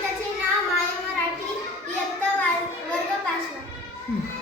त्याचे नाव माय मराठी इयत्ता वर्ग पाचवा.